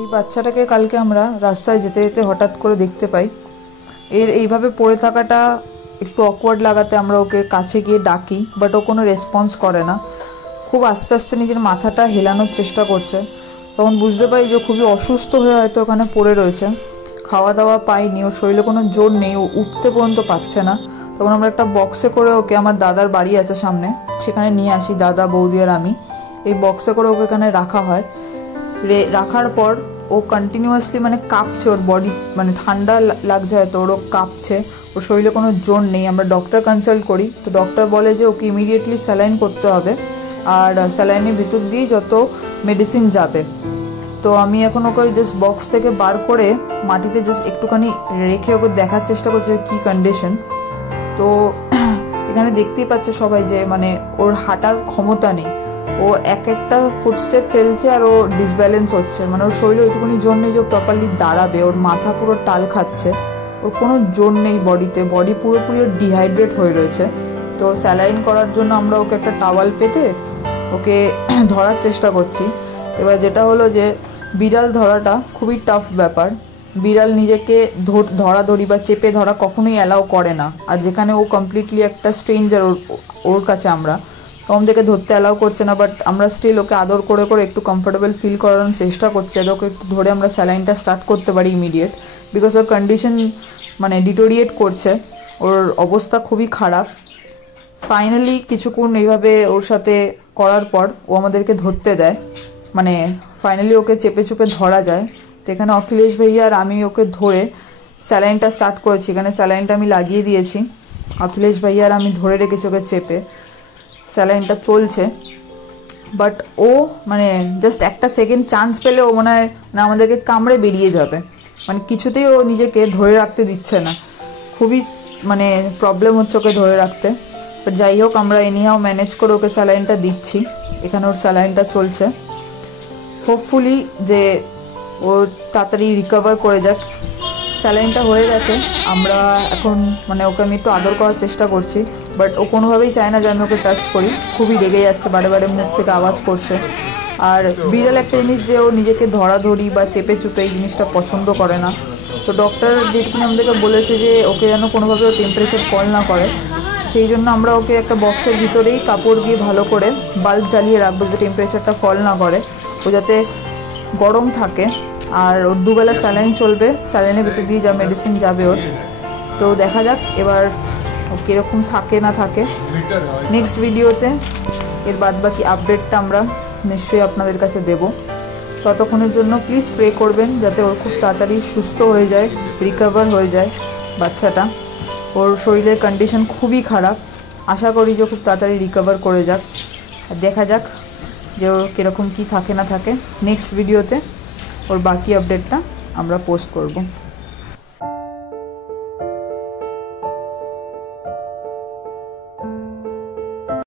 এই বাচ্চাটাকে কালকে আমরা রাস্তায় যেতে যেতে হঠাৎ করে দেখতে পাই। এইভাবে পড়ে থাকাটা একটু অকওয়ার্ড লাগাতে আমরা ওকে কাছে গিয়ে ডাকি, বাট ও কোনো রেসপন্স করে না। খুব আস্তে আস্তে নিজের মাথাটা হেলানোর চেষ্টা করছে। তখন বুঝতে পারি যে খুবই অসুস্থ হয়ে হয়তো ওখানে পড়ে রয়েছে, খাওয়া দাওয়া পায়নি, ওর শরীরে কোনো জোর নেই, ও উঠতে পর্যন্ত পারছে না। তখন আমরা একটা বক্সে করে ওকে, আমার দাদার বাড়ি আছে সামনে, সেখানে নিয়ে আসি, দাদা, বৌদি আর আমি। এই বক্সে করে ওকে এখানে রাখা হয়। রাখার পর ও কন্টিনিউয়াসলি মানে কাঁপছে, ওর বডি মানে ঠান্ডা লাগছে হয়তো, ওরও কাঁপছে, ওর শরীরে কোনো জোর নেই। আমরা ডক্টর কনসাল্ট করি, তো ডক্টর বলে যে ওকে ইমিডিয়েটলি স্যালাইন করতে হবে, আর স্যালাইনের ভিতর দিয়ে যত মেডিসিন যাবে। তো আমি এখন ওকে জাস্ট বক্স থেকে বার করে মাটিতে জাস্ট একটুখানি রেখে ওকে দেখার চেষ্টা করছি কী কন্ডিশন। তো এখানে দেখতেই পাচ্ছে সবাই যে মানে ওর হাঁটার ক্ষমতা নেই, ও এক একটা ফুটস্টেপ ফেলছে আর ও ডিসব্যালেন্স হচ্ছে, মানে ওর শরীরে ওইটুকুনি জোর নেই যে প্রপারলি দাঁড়াবে, ওর মাথা পুরো টাল খাচ্ছে, ওর কোনো জোর নেই বডিতে, বডি পুরোপুরি ওর ডিহাইড্রেট হয়ে রয়েছে। তো স্যালাইন করার জন্য আমরা ওকে একটা টাওয়াল পেতে ওকে ধরার চেষ্টা করছি। এবার যেটা হলো যে বিড়াল ধরাটা খুবই টাফ ব্যাপার। বিড়াল নিজেকে ধরাধরি বা চেপে ধরা কখনোই অ্যালাউ করে না, আর যেখানে ও কমপ্লিটলি একটা স্ট্রেঞ্জার ওর কাছে, আমরা আমাদেরকে ধরতে অ্যালাউ করছে না, বাট আমরা স্টিল ওকে আদর করে করে একটু কমফোর্টেবল ফিল করানোর চেষ্টা করছি, যাতে ওকে একটু ধরে আমরা স্যালাইনটা স্টার্ট করতে পারি ইমিডিয়েট, বিকজ ওর কন্ডিশন মানে ডিটোরিয়েট করছে, ওর অবস্থা খুবই খারাপ। ফাইনালি কিছুক্ষণ এইভাবে ওর সাথে করার পর ও আমাদেরকে ধরতে দেয়, মানে ফাইনালি ওকে চেপে চুপে ধরা যায়। তো এখানে অখিলেশ ভাইয়া আর আমি ওকে ধরে স্যালাইনটা স্টার্ট করেছি, এখানে স্যালাইনটা আমি লাগিয়ে দিয়েছি, অখিলেশ ভাইয়া আর আমি ধরে রেখেছি ওকে চেপে, স্যালাইনটা চলছে। বাট ও মানে জাস্ট একটা সেকেন্ড চান্স পেলে ও মনে হয় না আমাদেরকে কামড়ে বেরিয়ে যাবে, মানে কিছুতেই ও নিজেকে ধরে রাখতে দিচ্ছে না, খুবই মানে প্রবলেম হচ্ছে ওকে ধরে রাখতে। বাট যাই হোক, আমরা এনিহাও ম্যানেজ করে ওকে স্যালাইনটা দিচ্ছি, এখানে ওর স্যালাইনটা চলছে। হোপফুলি যে ও তাড়াতাড়ি রিকভার করে যাক। স্যালাইনটা হয়ে গেছে, আমরা এখন মানে ওকে আমি একটু আদর করার চেষ্টা করছি, বাট ও কোনোভাবেই চায় না যে আমি ওকে টাচ করি, খুবই রেগে যাচ্ছে, বারে বারে মুখ থেকে আওয়াজ করছে। আর বিড়াল একটা জিনিস যে ও নিজেকে ধরাধরি বা চেপে চুপে এই জিনিসটা পছন্দ করে না। তো ডক্টর যেটুকুনি আমাদেরকে বলেছে যে ওকে যেন কোনোভাবে ও টেম্পারেচার ফল না করে, সেই জন্য আমরা ওকে একটা বক্সের ভিতরেই কাপড় দিয়ে ভালো করে বাল্ব জ্বালিয়ে রাখবো, যাতে টেম্পারেচারটা ফল না করে, ও যাতে গরম থাকে। আর ওর দুবেলা স্যালাইন চলবে, স্যালাইনের ভিতর দিয়ে যা মেডিসিন যাবে ওর। তো দেখা যাক এবার ও কীরকম থাকে না থাকে। নেক্সট ভিডিওতে এর বাদবাকি আপডেটটা আমরা নিশ্চয়ই আপনাদের কাছে দেব। ততক্ষণের জন্য প্লিজ প্রে করবেন যাতে ওর খুব তাড়াতাড়ি সুস্থ হয়ে যায়, রিকভার হয়ে যায় বাচ্চাটা। ওর শরীরের কন্ডিশন খুবই খারাপ, আশা করি যে খুব তাড়াতাড়ি রিকভার করে যাক। আর দেখা যাক যে ওর কীরকম কী থাকে না থাকে। নেক্সট ভিডিওতে ওর বাকি আপডেটটা আমরা পোস্ট করব।